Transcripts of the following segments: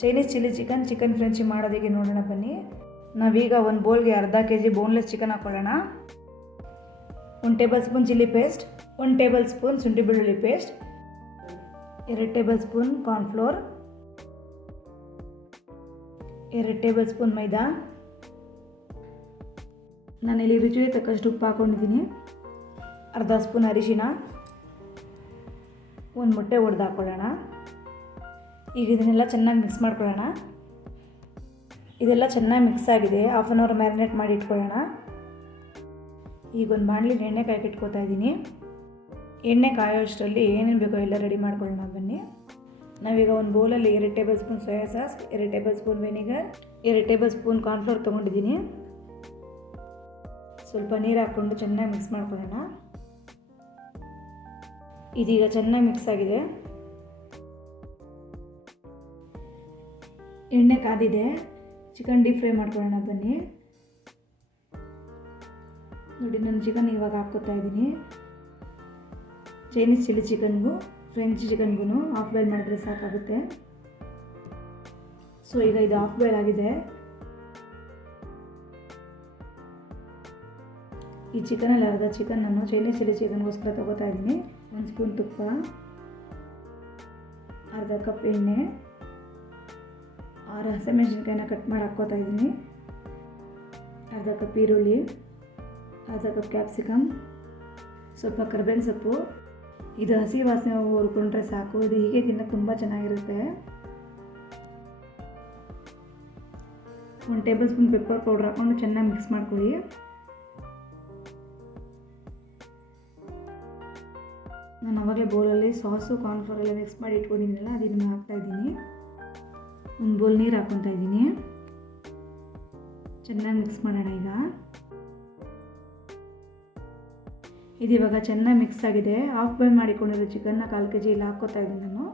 Chinese chilli chicken chicken French ಮಾಡೋದಕ್ಕೆ ನೋಡೋಣ ಬನ್ನಿ. ನಾವೀಗ ಒಂದು ಬೌಲ್ಗೆ ಅರ್ಧ ಕೆ ಜಿ ಬೋನ್ಲೆಸ್ ಚಿಕನ್ ಹಾಕ್ಕೊಳ್ಳೋಣ ಒಂದು ಟೇಬಲ್ ಸ್ಪೂನ್ ಚಿಲ್ಲಿ ಪೇಸ್ಟ್ ಒಂದು ಟೇಬಲ್ ಸ್ಪೂನ್ ಶುಂಠಿ ಬೆಳ್ಳುಳ್ಳಿ ಪೇಸ್ಟ್ ಎರಡು ಟೇಬಲ್ ಸ್ಪೂನ್ ಕಾರ್ನ್ಫ್ಲೋರ್ ಎರಡು ಟೇಬಲ್ ಸ್ಪೂನ್ ಮೈದಾ. ನಾನಿಲ್ಲಿ ರುಚಿಗೆ ತಕ್ಕಷ್ಟು ಉಪ್ಪು ಹಾಕ್ಕೊಂಡಿದ್ದೀನಿ ಅರ್ಧ ಸ್ಪೂನ್ ಅರಿಶಿನ ಒಂದು ಮೊಟ್ಟೆ ಒಡೆದು ಹಾಕ್ಕೊಳ್ಳೋಣ ಈಗ ಇದನ್ನೆಲ್ಲ ಚೆನ್ನಾಗಿ ಮಿಕ್ಸ್ ಮಾಡ್ಕೊಳ್ಳೋಣ. ಇದೆಲ್ಲ ಚೆನ್ನಾಗಿ ಮಿಕ್ಸ್ ಆಗಿದೆ. ಹಾಫ್ ಆನ್ ಅವರ್ ಮ್ಯಾರಿನೇಟ್ ಮಾಡಿ ಇಟ್ಕೊಳ್ಳೋಣ. ಈಗ ಒಂದು ಬಾಣಲಿ ಎಣ್ಣೆ ಇಟ್ಕೊತಾ ಇದ್ದೀನಿ. ಎಣ್ಣೆ ಕಾಯೋ ಅಷ್ಟರಲ್ಲಿ ಏನೇನು ಬೇಕೋ ಎಲ್ಲ ರೆಡಿ ಮಾಡ್ಕೊಳ್ಳೋಣ ಬನ್ನಿ. ನಾವೀಗ ಒಂದು ಬೌಲಲ್ಲಿ ಎರಡು ಟೇಬಲ್ ಸ್ಪೂನ್ ಸೋಯಾ ಸಾಸ್ ಎರಡು ಟೇಬಲ್ ಸ್ಪೂನ್ ವೆನಿಗರ್ ಎರಡು ಟೇಬಲ್ ಸ್ಪೂನ್ ಕಾರ್ನ್ಫ್ಲೋರ್ ತೊಗೊಂಡಿದ್ದೀನಿ. ಸ್ವಲ್ಪ ನೀರು ಹಾಕ್ಕೊಂಡು ಚೆನ್ನಾಗಿ ಮಿಕ್ಸ್ ಮಾಡ್ಕೊಳ್ಳೋಣ. ಇದೀಗ ಚೆನ್ನಾಗಿ ಮಿಕ್ಸ್ ಆಗಿದೆ. ಎಣ್ಣೆ ಕಾದಿದೆ. ಚಿಕನ್ ಡೀಪ್ ಫ್ರೈ ಮಾಡ್ಕೊಳ್ಳೋಣ ಬನ್ನಿ. ನೋಡಿ, ನಾನು ಚಿಕನ್ ಇವಾಗ ಹಾಕ್ಕೋತಾ ಇದ್ದೀನಿ. ಚೈನೀಸ್ ಚಿಲ್ಲಿ ಚಿಕನ್ಗೂ ಫ್ರೆಂಚ್ ಚಿಕನ್ಗೂ ಹಾಫ್ ಬಾಯ್ಲ್ ಮಾಡಿದ್ರೆ ಸಾಕಾಗುತ್ತೆ. ಸೊ ಈಗ ಇದು ಹಾಫ್ ಬಾಯ್ಲ್ ಆಗಿದೆ. ಈ ಚಿಕನಲ್ಲಿ ಅರ್ಧ ಚಿಕನ್ ನಾನು ಚೈನೀಸ್ ಚಿಲ್ಲಿ ಚಿಕನ್ಗೋಸ್ಕರ ತೊಗೋತಾ ಇದ್ದೀನಿ. ಒಂದು ಸ್ಪೂನ್ ತುಪ್ಪ, ಅರ್ಧ ಕಪ್ ಎಣ್ಣೆ. ಆರು ಹಸಿಮೆಣಸಿನ್ಕಾಯಿನ ಕಟ್ ಮಾಡಿ ಹಾಕ್ಕೋತಾ ಇದ್ದೀನಿ. ಅರ್ಧ ಕಪ್ ಈರುಳ್ಳಿ ಅರ್ಧ ಕಪ್ ಕ್ಯಾಪ್ಸಿಕಮ್, ಸ್ವಲ್ಪ ಕರ್ಬೇವಿನ ಸೊಪ್ಪು. ಇದು ಹಸಿ ವಾಸನೆ ಹುರ್ಕೊಂಡ್ರೆ ಸಾಕು. ಇದು ಹೀಗೆ ತಿನ್ನೋಕ್ಕೆ ತುಂಬ ಚೆನ್ನಾಗಿರುತ್ತೆ. ಒಂದು ಟೇಬಲ್ ಸ್ಪೂನ್ ಪೆಪ್ಪರ್ ಪೌಡ್ರ್ ಹಾಕ್ಕೊಂಡು ಚೆನ್ನಾಗಿ ಮಿಕ್ಸ್ ಮಾಡ್ಕೊಳ್ಳಿ. ನಾನು ಅವಾಗಲೇ ಬೌಲಲ್ಲಿ ಸಾಸು ಕಾರ್ನ್ಫ್ಲೋರ್ ಎಲ್ಲ ಮಿಕ್ಸ್ ಮಾಡಿ ಇಟ್ಕೊಂಡಿದ್ದೀನಲ್ಲ ಅದನ್ನು ಹಾಕ್ತಾ ಇದ್ದೀನಿ. ಒಂದು ಬೋಲ್ ನೀರು ಹಾಕ್ಕೊತಾ ಇದ್ದೀನಿ. ಚೆನ್ನಾಗಿ ಮಿಕ್ಸ್ ಮಾಡೋಣ ಈಗ. ಇದು ಇವಾಗ ಚೆನ್ನಾಗಿ ಮಿಕ್ಸ್ ಆಗಿದೆ. ಹಾಫ್ ಬಾಯ್ ಮಾಡಿಕೊಂಡಿರೋ ಚಿಕನ್ನ ಕಾಲು ಕೆ ಜಿ ಇಲ್ಲಿ ಹಾಕ್ಕೋತಾ ಇದ್ದೀನಿ ನಾನು.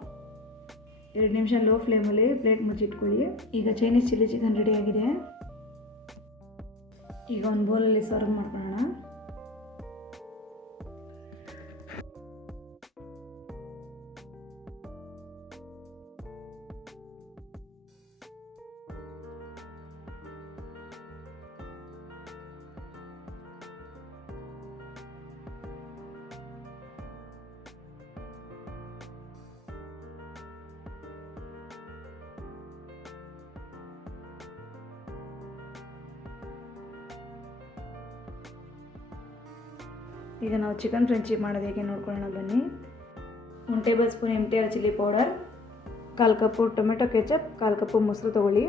ಎರಡು ನಿಮಿಷ ಲೋ ಫ್ಲೇಮಲ್ಲಿ ಪ್ಲೇಟ್ ಮುಚ್ಚಿಟ್ಕೊಳ್ಳಿ. ಈಗ ಚೈನೀಸ್ ಚಿಲ್ಲಿ ಚಿಕನ್ ರೆಡಿ ಆಗಿದೆ. ಈಗ ಒಂದು ಬೌಲಲ್ಲಿ ಸರ್ವ್ ಮಾಡ್ಕೊಳ್ಳೋಣ. ಈಗ ನಾವು ಚಿಕನ್ ಫ್ರೆಂಚಿ ಮಾಡೋದು ಹೇಗೆ ನೋಡ್ಕೊಳ್ಳೋಣ ಬನ್ನಿ. ಒಂದು tablespoon M T R chilli powder ಕಾಲು ಕಪ್ಪು ಟೊಮೆಟೊ ಕೆಚಪ್ ಕಾಲು ಕಪ್ಪು ಮೊಸರು ತೊಗೊಳ್ಳಿ.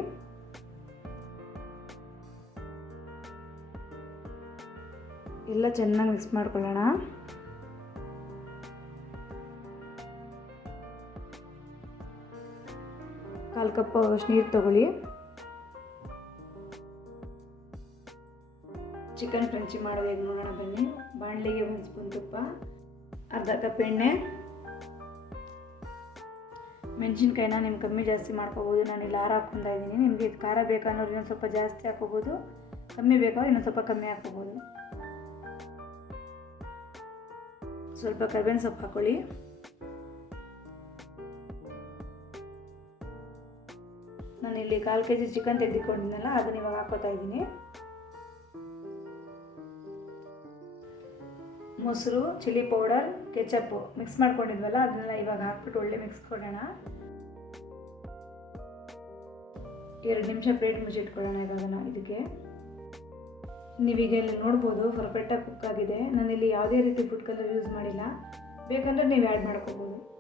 ಎಲ್ಲ ಚೆನ್ನಾಗಿ ಮಿಕ್ಸ್ ಮಾಡ್ಕೊಳ್ಳೋಣ. ಕಾಲು ಕಪ್ ನೀರು ತೊಗೊಳ್ಳಿ. ಚಿಕನ್ ಕ್ರಂಚಿ ಮಾಡೋದು ಹೇಗೆ ನೋಡೋಣ ಬನ್ನಿ. ಬಾಣಲೆಗೆ ಒಂದು ಸ್ಪೂನ್ ತುಪ್ಪ, ಅರ್ಧ ಕಪ್ ಎಣ್ಣೆ. ಮೆಣಸಿನ್ಕಾಯಿನ ನಿಮ್ಗೆ ಕಮ್ಮಿ ಜಾಸ್ತಿ ಮಾಡ್ಕೋಬೋದು. ನಾನು ಇಲ್ಲಿ ಆರು ಹಾಕ್ಕೊಂತ ಇದ್ದೀನಿ. ನಿಮಗೆ ಖಾರ ಬೇಕನ್ನೋರು ಇನ್ನೊಂದು ಸ್ವಲ್ಪ ಜಾಸ್ತಿ ಹಾಕೋಬೋದು ಕಮ್ಮಿ ಬೇಕಾದ್ರೆ ಇನ್ನೊಂದು ಸ್ವಲ್ಪ ಕಮ್ಮಿ ಹಾಕೋಬೋದು ಸ್ವಲ್ಪ ಕರ್ಬೇವಿನ ಸೊಪ್ಪು ಹಾಕೊಳ್ಳಿ. ನಾನು ಇಲ್ಲಿ ಕಾಲು ಕೆ ಜಿ ಚಿಕನ್ ತೆಗೆದುಕೊಂಡಿದ್ದೆನಲ್ಲ ಅದನ್ನ ಇವಾಗ ಹಾಕೋತಾ ಇದ್ದೀನಿ. ಮೊಸರು, ಚಿಲ್ಲಿ ಪೌಡರ್, ಕೆಚಪ್ಪು ಮಿಕ್ಸ್ ಮಾಡ್ಕೊಂಡಿದ್ವಲ್ಲ, ಅದನ್ನೆಲ್ಲ ಇವಾಗ ಹಾಕ್ಬಿಟ್ಟು ಒಳ್ಳೆ ಮಿಕ್ಸ್ ಕೊಡೋಣ. ಎರಡು ನಿಮಿಷ ಪ್ಲೇಟ್ ಮುಚ್ಚಿಟ್ಕೊಳ್ಳೋಣ ಇವಾಗ ನಾವು ಇದಕ್ಕೆ. ನೀವೀಗ ಇಲ್ಲಿ ನೋಡ್ಬೋದು ಪರ್ಫೆಕ್ಟಾಗಿ ಕುಕ್ ಆಗಿದೆ. ನಾನಿಲ್ಲಿ ಯಾವುದೇ ರೀತಿ ಫುಡ್ ಕಲರ್ ಯೂಸ್ ಮಾಡಿಲ್ಲ. ಬೇಕಂದ್ರೆ ನೀವು ಆ್ಯಡ್ ಮಾಡ್ಕೋಬೋದು.